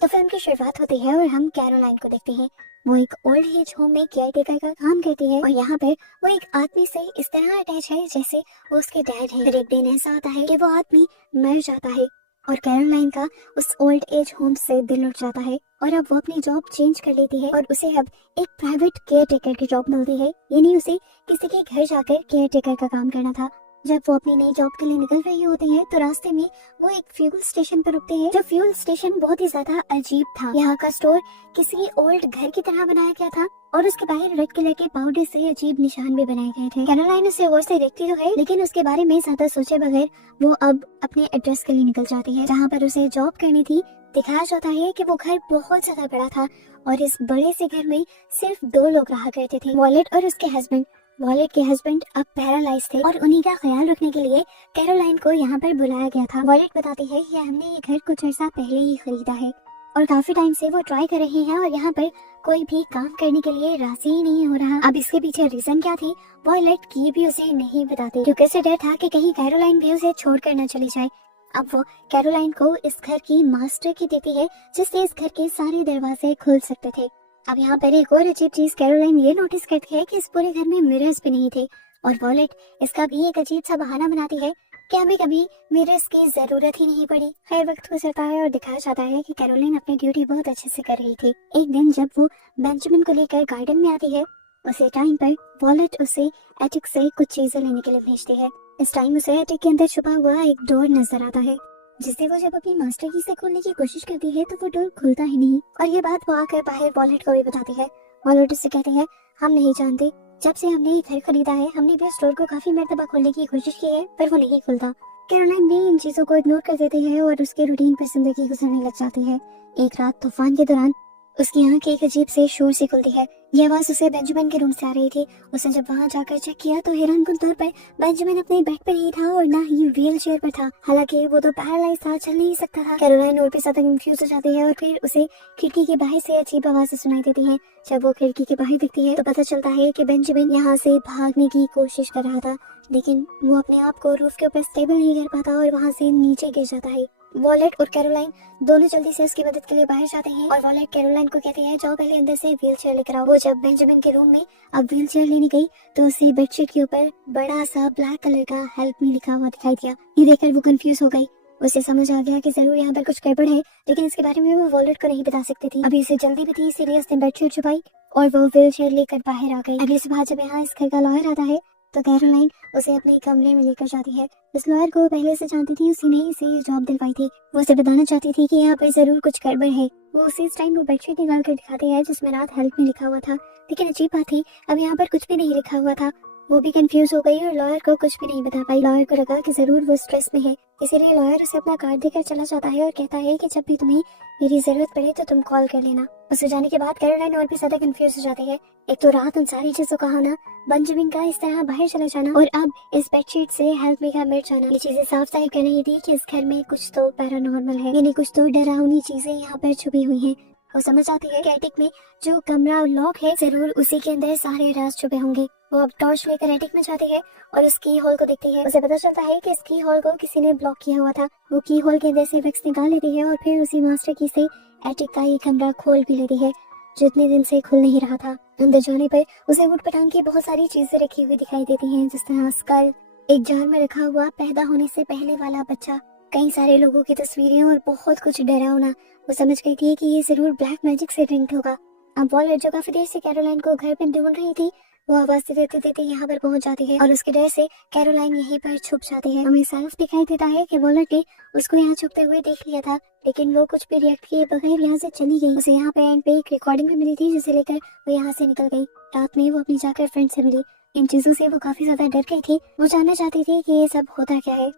तो फिल्म की शुरुआत होती है और हम कैरोलाइन को देखते हैं। वो एक ओल्ड एज होम में केयरटेकर का काम करती है और यहाँ पर वो एक आदमी से इस तरह अटैच है जैसे वो उसके डैड है। फिर एक दिन ऐसा आता है कि वो आदमी मर जाता है और कैरोलाइन का उस ओल्ड एज होम से दिल उठ जाता है और अब वो अपनी जॉब चेंज कर लेती है और उसे अब एक प्राइवेट केयरटेकर की जॉब मिलती है। यानी उसे किसी के घर जाकर केयरटेकर का काम करना था। जब वो अपनी नई जॉब के लिए निकल रही होती है तो रास्ते में वो एक फ्यूल स्टेशन पर रुकते हैं। जो फ्यूल स्टेशन बहुत ही ज्यादा अजीब था। यहाँ का स्टोर किसी ओल्ड घर की तरह बनाया गया था और उसके बाहर रेड कलर के पाउडर से अजीब निशान भी बनाए गए थे। कैरोलाइन उसे गौर से देखती तो है लेकिन उसके बारे में ज्यादा सोचे बगैर वो अब अपने एड्रेस के लिए निकल जाती है जहाँ पर उसे जॉब करनी थी। दिखाया जाता है कि वो घर बहुत ज्यादा बड़ा था और इस बड़े से घर में सिर्फ 2 लोग रहा करते थे, वॉलेट और उसके हस्बैंड। वॉलेट के हस्बैंड अब पैरालाइज थे और उन्हीं का ख्याल रखने के लिए कैरोलाइन को यहाँ पर बुलाया गया था। वॉलेट बताती है कि हमने ये घर कुछ अर्सा पहले ही खरीदा है और काफी टाइम से वो ट्राई कर रहे हैं और यहाँ पर कोई भी काम करने के लिए राजी ही नहीं हो रहा। अब इसके पीछे रीजन क्या थी वॉलेट की भी उसे नहीं बताती क्योंकि उसे डर था कि कहीं कैरोलाइन भी उसे छोड़कर न चली जाए। अब वो कैरोलाइन को इस घर की मास्टर की देती है जिससे इस घर के सारे दरवाजे खुल सकते थे। अब यहाँ पर एक और अजीब चीज कैरोलाइन ये नोटिस करती है कि इस पूरे घर में मिरर्स भी नहीं थे और वॉलेट इसका भी एक अजीब सा बहाना बनाती है कि हमें कभी मिरर्स की जरूरत ही नहीं पड़ी। हर वक्त गुजरता है और दिखाया जाता है कि कैरोलाइन अपनी ड्यूटी बहुत अच्छे से कर रही थी। एक दिन जब वो बेंजामिन को लेकर गार्डन में आती है उसे टाइम पर वॉलेट उसे एटिक से कुछ चीजें लेने के लिए भेजती है। इस टाइम उसे एटिक के अंदर छुपा हुआ एक डोर नजर आता है जिससे वो जब अपनी मास्टर की से खोलने की कोशिश करती है तो वो डोर खुलता ही नहीं और ये बात वो आकर बाहर वॉलेट को भी बताती है। वॉलेट उससे कहती है हम नहीं जानते, जब से हमने ये घर खरीदा है हमने भी उस डोर को काफी मरतबा खोलने की कोशिश की है पर वो नहीं खुलता। कैरोलाइन भी इन चीजों को इग्नोर कर देती है और उसके रूटीन पर जिंदगी गुजरने लग जाती है। एक रात तूफान के दौरान उसकी आंख एक अजीब से शोर से खुलती है। यह आवाज उसे बेंजामिन के रूम से आ रही थी। उसने जब वहां जाकर चेक किया तो हैरानकुन तौर पर बेंजामिन अपने बेड पर ही था और ना ही व्हील चेयर पर था। हालांकि वो तो पैरालाइज था, चल नहीं सकता था। कैरोलाइन और भी ज्यादा कंफ्यूज हो जाती है और फिर उसे खिड़की के बाहर से अजीब आवाजें सुनाई देती हैं। जब वो खिड़की के बाहर दिखती है तो पता चलता है कि बेंजामिन यहाँ से भागने की कोशिश कर रहा था लेकिन वो अपने आप को रूफ के ऊपर स्टेबल नहीं कर पाता और वहाँ से नीचे गिर जाता है। वॉलेट और कैरोलाइन दोनों जल्दी से उसकी मदद के लिए बाहर जाते हैं और वॉलेट कैरोलाइन को कहती है जाओ पहले अंदर से व्हील चेयर लेकर आओ। वो जब बेंजामिन के रूम में अब व्हील चेयर लेने गई तो उसे बेडशीट के ऊपर बड़ा सा ब्लैक कलर का हेल्प मी लिखा हुआ दिखाई दिया। ये देखकर वो कंफ्यूज हो गई। उसे समझ आ गया कि जरूर यहाँ पर कुछ गड़बड़ है लेकिन इसके बारे में वो वॉलेट को नहीं बता सकती थी। अभी इसे जल्दी भी थी इसीलिए उसने बेडशीट छुपाई और वो व्हील चेयर लेकर बाहर आ गई। अगली सुबह जब यहाँ इस घर का लॉयर आता है तो कैरोलाइन उसे अपने कमरे में लेकर जाती है। इस लॉयर को पहले से जानती थी, उसी ने इसे जॉब दिलवाई थी। वो उसे बताना चाहती थी कि यहाँ पर जरूर कुछ गड़बड़ है। वो उसी टाइम वो बेडशीट निकाल कर दिखाती है जिसमें रात हेल्प में लिखा हुआ था लेकिन अजीब बात थी अब यहाँ पर कुछ भी नहीं लिखा हुआ था। वो भी कंफ्यूज हो गई और लॉयर को कुछ भी नहीं बता पाई। लॉयर को लगा कि जरूर वो स्ट्रेस में है इसीलिए लॉयर उसे अपना कार्ड देकर चला जाता है और कहता है कि जब भी तुम्हें मेरी जरूरत पड़े तो तुम कॉल कर लेना। उसे जाने के बाद कैरोलाइन और भी ज्यादा कंफ्यूज हो जाती है। एक तो रात उन सारी चीजों का होना, बेंजामिन का इस तरह बाहर चला जाना और अब इस बेडशीट से हेल्प मी का मिट जाना, ये चीजें साफ जाहिर कर रही थी कि इस घर में कुछ तो पैरानॉर्मल है, यानी कुछ तो डरावनी चीजें यहाँ पर छुपी हुई हैं। वो समझ आती है कि एटिक में जो कमरा लॉक है जरूर उसी के अंदर सारे राज छुपे होंगे। वो अब टॉर्च लेकर एटिक में जाती है और इस की होल को देखती है। उसे पता चलता है कि इस की होल को किसी ने ब्लॉक किया हुआ था। वो की होल के अंदर से वैक्स निकाल लेती है और फिर उसी मास्टर की से एटिक का ये कमरा खोल भी लेती है जो इतने दिन से खुल नहीं रहा था। अंदर जाने पर उसे ऊट पटांग की बहुत सारी चीजें रखी हुई दिखाई देती हैं जिस तरह स्कल, एक जार में रखा हुआ पैदा होने से पहले वाला बच्चा, कई सारे लोगों की तस्वीरें और बहुत कुछ डरावना। वो समझ गई थी कि ये जरूर ब्लैक मैजिक से लिंक्ड होगा। अब वॉलेट जो काफी देर से कैरोलाइन को घर पर ढूंढ रही थी वो आवाज देते देते यहाँ पर पहुंच जाती है और उसके डर से कैरोलाइन यहीं पर छुप जाती है। हमें साफ दिखाई देता है कि वॉलेट ने उसको यहाँ छुपते हुए देख लिया था लेकिन वो कुछ भी रिएक्ट किए बगैर यहाँ से चली गई। उसे यहाँ पे एंड पे एक रिकॉर्डिंग भी मिली थी जिसे लेकर वो यहाँ से निकल गई। रात में वो अपनी जाकर फ्रेंड से मिली। इन चीजों से वो काफी ज्यादा डर गई थी। वो जानना चाहती थी कि ये सब होता क्या है।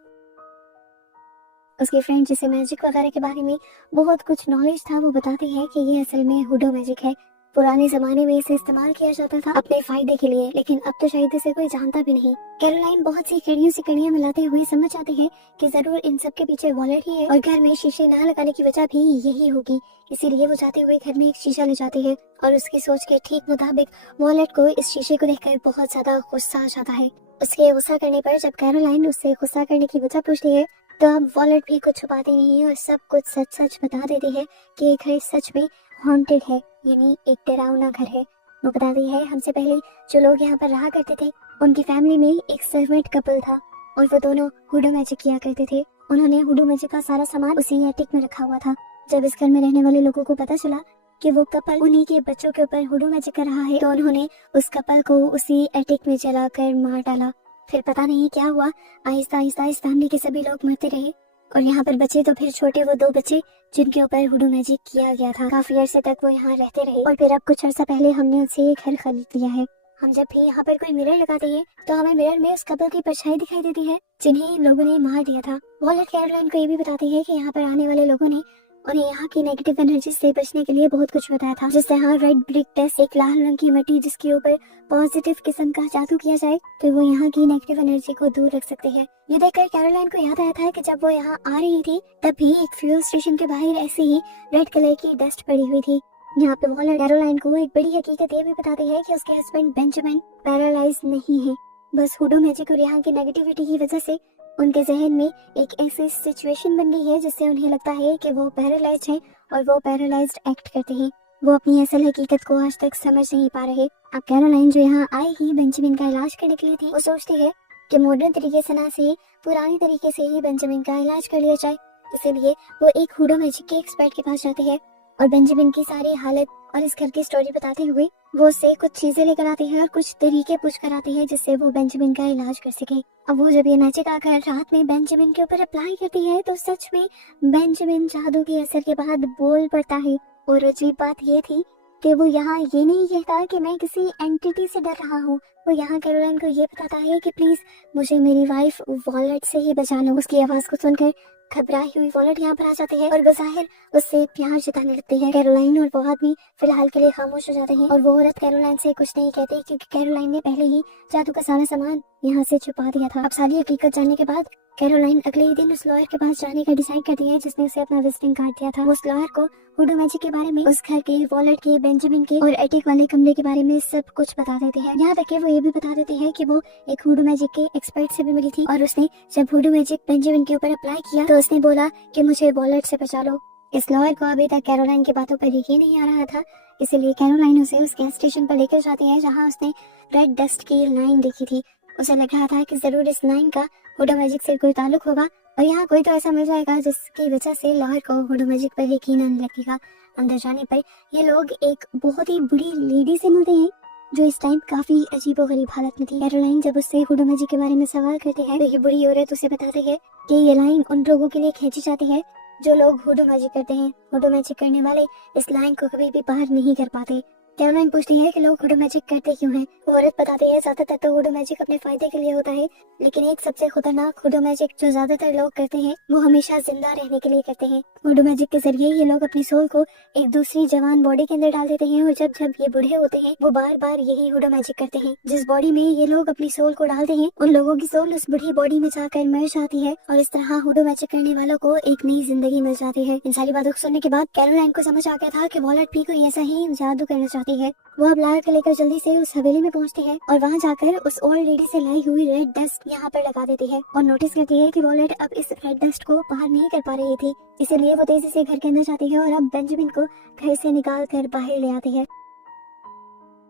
उसकी फ्रेंड जिसे मैजिक वगैरह के बारे में बहुत कुछ नॉलेज था वो बताती है कि ये असल में हुडो मैजिक है। पुराने जमाने में इसे इस्तेमाल किया जाता था अपने फायदे के लिए लेकिन अब तो शायद इसे कोई जानता भी नहीं। कैरोलाइन बहुत सी कड़ियों से कड़ियां मिलाते हुए समझ आती है कि जरूर इन सब के पीछे वॉलेट ही है और घर में शीशे न लगाने की वजह भी यही होगी। इसीलिए वो जाते हुए घर में एक शीशा ले जाती है और उसकी सोच के ठीक मुताबिक वॉलेट को इस शीशे को देखकर बहुत ज्यादा गुस्सा आ जाता है। उसके गुस्सा करने पर जब कैरोलाइन उससे गुस्सा करने की वजह पूछती है तो अब वॉलेट भी कुछ छुपाती नहीं है और सब कुछ सच सच बता देती है कि ये घर सच में हॉन्टेड है, यानी एक डरावना घर है। वो बताती है हमसे पहले जो लोग यहाँ पर रहा करते थे उनकी फैमिली में एक सर्वेंट कपल था और वो दोनों हुडू मैजिक किया करते थे। उन्होंने हुडू मैजिक का सारा सामान उसी एटिक में रखा हुआ था। जब इस घर में रहने वाले लोगों को पता चला कि वो कपल उन्हीं के बच्चों के ऊपर हुडू मैजिक कर रहा है तो उन्होंने उस कपल को उसी एटिक में जलाकर मार डाला। फिर पता नहीं क्या हुआ, आहिस्ता आहिस्ता इस फैमिली के सभी लोग मरते रहे और यहाँ पर बचे तो फिर छोटे वो 2 बच्चे जिनके ऊपर हुडू मैजिक किया गया था। काफी अरसे तक वो यहाँ रहते रहे और फिर अब कुछ अर्सा पहले हमने उनसे ये घर खरीद लिया है। हम जब भी यहाँ पर कोई मिरर लगाते हैं तो हमें मिरर में उस कपल की परछाई दिखाई देती है जिन्हें इन लोगों ने मार दिया था। वॉलेट कैरोलाइन को ये भी बताती है कि यहाँ पर आने वाले लोगों ने उन्हें यहाँ की नेगेटिव एनर्जी से बचने के लिए बहुत कुछ बताया था, जैसे यहाँ रेड ब्रिक टेस्ट, एक लाल रंग की मिट्टी जिसके ऊपर पॉजिटिव किस्म का जादू किया जाए तो वो यहाँ की नेगेटिव एनर्जी को दूर रख सकते हैं। ये देखकर कैरोलाइन को याद आया था कि जब वो यहाँ आ रही थी तब भी एक फ्यूल स्टेशन के बाहर ऐसी ही रेड कलर की डस्ट पड़ी हुई थी। यहाँ पे वॉलेट कैरोलाइन को एक बड़ी हकीकत ये भी बताती है कि उसके हस्बैंड बेंजामिन पैरालाइज नहीं है, बस हुडू मैजिक और यहाँ की नेगेटिविटी की वजह से उनके जहन में एक ऐसी सिचुएशन बन गई है जिससे उन्हें लगता है कि वो पैरालाइज्ड हैं और वो पैरालाइज्ड एक्ट करते हैं। वो अपनी असल हकीकत को आज तक समझ नहीं पा रहे। अब कैरोलाइन जो यहाँ आई ही बेंजामिन का इलाज करने के लिए थी, वो सोचती है कि मॉडर्न तरीके से ना से पुरानी तरीके से ही बेंजामिन का इलाज कर लिया जाए। इसीलिए वो एक हुडू मैजिक के एक्सपर्ट के पास जाती है और बेंजामिन की सारी हालत और इस घर की स्टोरी बताते हुए वो उससे कुछ चीजें लेकर आती है और कुछ तरीके पूछ कर आती है जिससे वो बेंजामिन का इलाज कर सके। अब वो जब ये मैजिक आकर रात में बेंजामिन के ऊपर अप्लाई करती है तो सच में बेंजामिन जादू के असर के बाद बोल पड़ता है। और अजीब बात ये थी कि वो यहाँ ये नहीं कहता कि मैं किसी एंटिटी से डर रहा हूँ, वो यहाँ कैरोलाइन को ये बताता है कि प्लीज मुझे मेरी वाइफ वॉलेट से ही बचा लो। उसकी आवाज को सुनकर घबराई हुई वॉलेट यहाँ पर आ जाती है और बज़ाहिर उससे प्यार जताने लगती है। कैरोलाइन और वो आदमी फिलहाल के लिए खामोश हो जाते हैं और वो औरत कैरोलाइन से कुछ नहीं कहती क्योंकि कैरोलाइन ने पहले ही जादू का सारा सामान यहाँ से छुपा दिया था। अब सारी हकीकत जानने के बाद कैरोलाइन अगले ही दिन उस लॉयर के पास जाने का डिसाइड करती है जिसने उसे अपना विजिटिंग कार्ड दिया था। उस लॉयर को हुडू मैजिक के बारे में, उस घर के, वॉलेट के, बेंजामिन के और एटिक वाले कमरे के बारे में सब कुछ बता देते हैं। यहाँ तक कि वो ये भी बता देते हैं कि वो एक हुडू मैजिक के एक्सपर्ट से भी मिली थी और उसने जब हुडू मैजिक बेंजामिन के ऊपर अप्लाई किया तो उसने बोला कि मुझे वॉलेट से बचा लो। इस लॉयर को अभी तक कैरोलाइन की बातों पर यकीन नहीं आ रहा था, इसीलिए कैरोलाइन उसे उस गैस स्टेशन पर लेकर जाती है जहाँ उसने रेड डस्ट की लाइन देखी थी। उसे लग रहा था कि जरूर इस लाइन का हुडू मैजिक से कोई ताल्लुक होगा और यहाँ कोई तो ऐसा मिल जाएगा जिसकी वजह से लॉयर को हुडू मैजिक पर यकीन आने लगेगा। अंदर जाने पर ये लोग एक बहुत ही बुरी लेडी से मिलते हैं जो इस टाइम काफी अजीबोगरीब हालत में थी। कैरोलाइन जब उससे हुडू मैजिक के बारे में सवाल करती है तो ये बुरी औरत उसे बताती है कि ये लाइन उन लोगों के लिए खींची जाती है जो लोग हुडू मैजिक करते हैं। हुडू मैजिक करने वाले इस लाइन को कभी भी बाहर नहीं कर पाते। कैरोलाइन पूछती है कि लोग हुडू मैजिक करते क्यों हैं। वो औरत बताती है ज्यादातर तो हुडू मैजिक अपने फायदे के लिए होता है, लेकिन एक सबसे खतरनाक हुडू मैजिक जो ज्यादातर लोग करते हैं वो हमेशा जिंदा रहने के लिए करते हैं। हुडू मैजिक के जरिए ये लोग अपनी सोल को एक दूसरी जवान बॉडी के अंदर डाल देते हैं और जब जब ये बूढ़े होते हैं वो बार बार यही हुडू मैजिक करते हैं। जिस बॉडी में ये लोग अपनी सोल को डालते हैं उन लोगों की सोल उस बुढ़ी बॉडी में जाकर मर जाती है और इस तरह हुडू मैजिक करने वालों को एक नई जिंदगी मिल जाती है। इन सारी बातों को सुनने के बाद कैरोलाइन को समझ आ गया था कि वॉलेट भी कोई ऐसा ही जादू करना चाहती है। वो अब लायर को लेकर जल्दी से उस हवेली में पहुंचती है और वहां जाकर उस ओल्ड लेडी से लाई हुई रेड डस्ट यहाँ पर लगा देती है और नोटिस करती है कि वॉलेट अब इस रेड डस्ट को बाहर नहीं कर पा रही थी, इसीलिए वो तेजी से घर के अंदर जाती है और अब बेंजामिन को घर से निकाल कर बाहर ले आती है।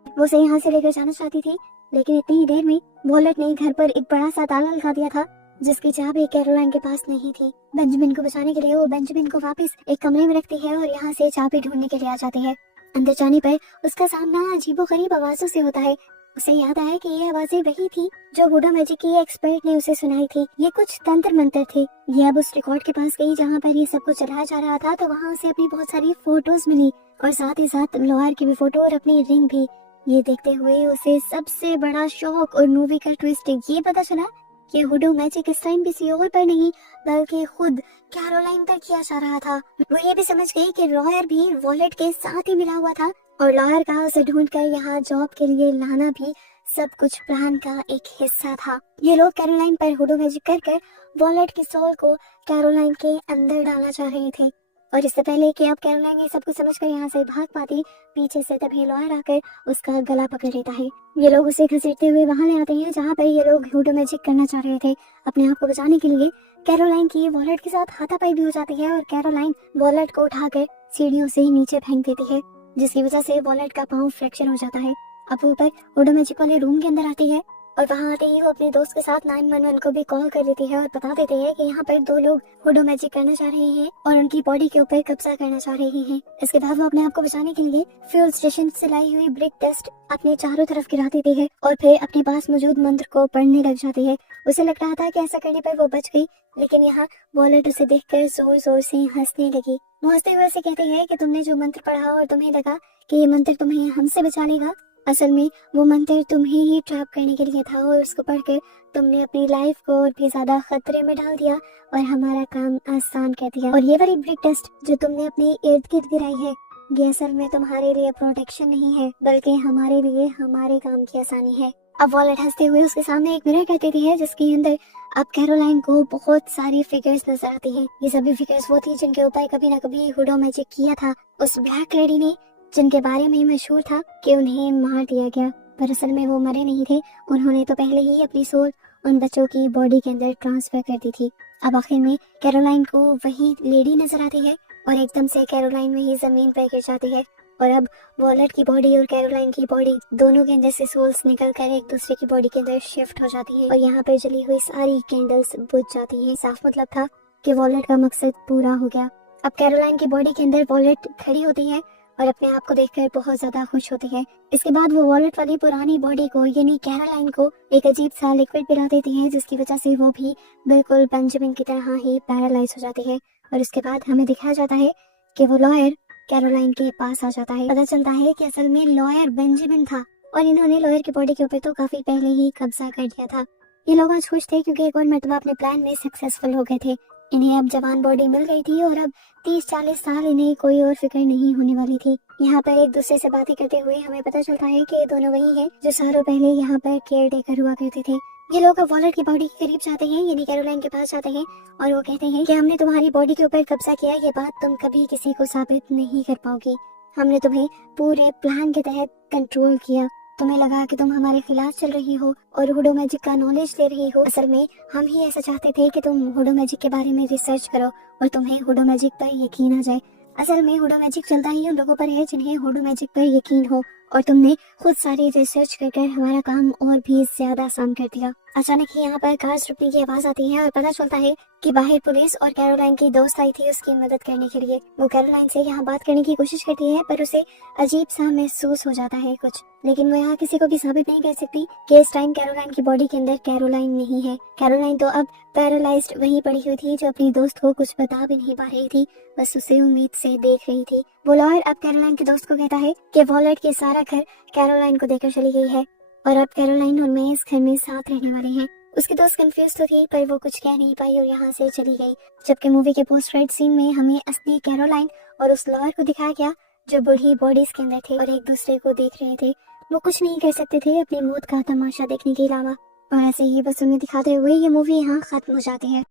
वो उसे यहाँ से लेकर जाना चाहती थी लेकिन इतनी ही देर में वॉलेट ने घर पर एक बड़ा सा ताला लगा दिया था जिसकी चाबी कैरोलाइन के पास नहीं थी। बेंजामिन को बचाने के लिए वो बेंजामिन को वापस एक कमरे में रखती है और यहाँ से चाबी ढूंढने के लिए आ जाती है। अंदर जाने पर उसका सामना अजीबोगरीब आवाजों से होता है। उसे याद आया कि ये आवाजें वही थी जो हुडू मैजिक की एक्सपर्ट ने उसे सुनाई थी। ये कुछ तंत्र मंत्र थे। ये अब उस रिकॉर्ड के पास गई जहाँ पर ये सब कुछ चलाया जा रहा था तो वहाँ उसे अपनी बहुत सारी फोटोज मिली और साथ ही साथ लॉयर की भी फोटो और अपनी रिंग भी। ये देखते हुए उसे सबसे बड़ा शौक और मूवी का ट्विस्ट ये पता चला कि हुडू मैजिक इस टाइम किसी और पर नहीं बल्कि खुद कैरोलाइन पर किया जा रहा था। वो ये भी समझ गई कि लॉयर भी वॉलेट के साथ ही मिला हुआ था और लॉयर का उसे ढूंढकर यहाँ जॉब के लिए लाना भी सब कुछ प्लान का एक हिस्सा था। ये लोग कैरोलाइन पर हुडू मैजिक कर कर वॉलेट की सोल को कैरोलाइन के अंदर डालना चाह रहे थे और इससे पहले कि अब कैरोलाइन ये सब कुछ समझकर यहाँ से भाग पाती, पीछे से तभी लॉयर आकर उसका गला पकड़ लेता है। ये लोग उसे घसीटते हुए वहां ले आते हैं जहाँ पर ये लोग हुडू मैजिक करना चाह रहे थे। अपने आप को बचाने के लिए कैरोलाइन की वॉलेट के साथ हाथापाई भी हो जाती है और कैरोलाइन वॉलेट को उठाकर सीढ़ियों से नीचे फेंक देती है, जिसकी वजह से वॉलेट का पाँव फ्रैक्चर हो जाता है। अब वो ऊपर हुडो मैजिक वाले रूम के अंदर आती है और वहाँ आते ही वो अपने दोस्त के साथ 911 को भी कॉल कर देती है और बता देते हैं कि यहाँ पर 2 लोग हुडो मैजिक करना चाह रहे हैं और उनकी बॉडी के ऊपर कब्जा करना चाह रहे हैं। इसके बाद वो अपने आप को बचाने के लिए फ्यूल स्टेशन से लाई हुई ब्रिक डस्ट अपने चारों तरफ गिरा देती है और फिर अपने पास मौजूद मंत्र को पढ़ने लग जाती है। उसे लग रहा था कि ऐसा करने पर वो बच गई, लेकिन यहाँ वॉलेट उसे देखकर जोर जोर से हंसने लगी। वो हंसते हुए उसे कहते हैं कि तुमने जो मंत्र पढ़ा और तुम्हें लगा कि ये मंत्र तुम्हें हमसे बचा लेगा, असल में वो मंत्र तुम्हें ही ट्रैप करने के लिए था और उसको पढ़कर तुमने अपनी लाइफ को और भी ज्यादा खतरे में डाल दिया और हमारा काम आसान कर दिया। और ये वाली ब्रिक टेस्ट जो तुमने अपने इर्द गिर्द गिराई है, ये असल में तुम्हारे लिए प्रोटेक्शन नहीं है, बल्कि हमारे लिए हमारे काम की आसानी है। अब वॉलेट हंसते हुए उसके सामने एक मिरर कर देती है, जिसके अंदर अब कैरोलाइन को बहुत सारी फिगर्स नजर आती हैं। ये सभी फिगर्स वो थी जिनके ऊपर कभी ना कभी हुडो मैजिक किया था उस ब्लैक लेडी ने, जिनके बारे में मशहूर था कि उन्हें मार दिया गया, पर असल में वो मरे नहीं थे। उन्होंने तो पहले ही अपनी सोल उन बच्चों की बॉडी के अंदर ट्रांसफर कर दी थी। अब आखिर में कैरोलाइन को वही लेडी नजर आती है और एकदम से कैरोलाइन वही जमीन पर गिर जाती है और अब वॉलेट की बॉडी और कैरोलाइन की बॉडी दोनों के अंदर से सोल्स निकलकर एक दूसरे की बॉडी के अंदर शिफ्ट हो जाती है और यहाँ पर जली हुई सारी कैंडल्स बुझ जाती है। साफ मतलब था कि वॉलेट का मकसद पूरा हो गया। अब कैरोलाइन की बॉडी के अंदर वॉलेट खड़ी होती है और अपने आप को देखकर बहुत ज्यादा खुश होती है। इसके बाद वो वॉलेट वाली पुरानी बॉडी को यानी कैरोलाइन को एक अजीब सा लिक्विड पिला देती है, जिसकी वजह से वो भी बिल्कुल बेंजामिन की तरह ही पैरालाइज हो जाती है। और उसके बाद हमें दिखाया जाता है कि वो लॉयर कैरोलाइन के पास आ जाता है। पता चलता है कि असल में लॉयर बेंजामिन था और इन्होंने लॉयर की बॉडी के ऊपर तो काफी पहले ही कब्जा कर लिया था। ये लोग आज खुश थे क्योंकि एक और मर्तबा अपने प्लान में सक्सेसफुल हो गए थे। इन्हें अब जवान बॉडी मिल गई थी और अब 30-40 साल इन्हें कोई और फिक्र नहीं होने वाली थी। यहाँ पर एक दूसरे से बातें करते हुए हमें पता चलता है कि ये दोनों वही हैं जो सालों पहले यहाँ पर केयर टेकर हुआ करते थे। ये लोग अब वॉलेट की बॉडी के करीब जाते हैं, यानी कैरोलाइन के पास जाते हैं और वो कहते हैं कि हमने तुम्हारी बॉडी के ऊपर कब्जा किया, ये बात तुम कभी किसी को साबित नहीं कर पाओगी। हमने तुम्हें पूरे प्लान के तहत कंट्रोल किया। तुम्हें लगा कि तुम हमारे खिलाफ चल रही हो और हुडो मैजिक का नॉलेज ले रही हो। असल में हम ही ऐसा चाहते थे कि तुम हुडो मैजिक के बारे में रिसर्च करो और तुम्हें हुडो मैजिक पर यकीन आ जाए। असल में हुडो मैजिक चलता ही उन लोगों पर है जिन्हें हुडो मैजिक पर यकीन हो, और तुमने खुद सारी रिसर्च कर हमारा काम और भी ज्यादा आसान कर दिया। अचानक ही यहाँ पर कार रुकने की आवाज आती है और पता चलता है कि बाहर पुलिस और कैरोलाइन की दोस्त आई थी उसकी मदद करने के लिए। वो कैरोलाइन से यहाँ बात करने की कोशिश करती है, पर उसे अजीब सा महसूस हो जाता है कुछ, लेकिन वो यहाँ किसी को भी साबित नहीं कर सकती कि इस टाइम कैरोलाइन की बॉडी के अंदर कैरोलाइन नहीं है। कैरोलाइन तो अब पैरालाइज्ड वहीं पड़ी हुई थी जो अपनी दोस्त को कुछ बता भी नहीं पा रही थी, बस उसे उम्मीद से देख रही थी। वो लॉयर अब कैरोलाइन के दोस्त को कहता है कि वॉलेट के सारा घर कैरोलाइन को देकर चली गई है और अब कैरोलाइन और मैं इस घर में साथ रहने वाले हैं। उसकी दोस्त कंफ्यूज तो थी, पर वो कुछ कह नहीं पाई और यहाँ से चली गई। जबकि मूवी के पोस्ट क्रेडिट सीन में हमें असली कैरोलाइन और उस लॉयर को दिखाया गया जो बूढ़ी बॉडीज के अंदर थे और एक दूसरे को देख रहे थे। वो कुछ नहीं कर सकते थे अपनी मौत का तमाशा देखने के अलावा, और ऐसे ही बस उन्हें दिखाते हुए ये मूवी यहाँ खत्म हो जाती है।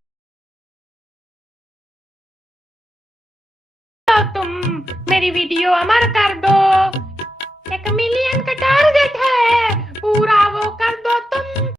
तो तुम मेरी वीडियो अमर कर दो, 1 मिलियन का टारगेट है, पूरा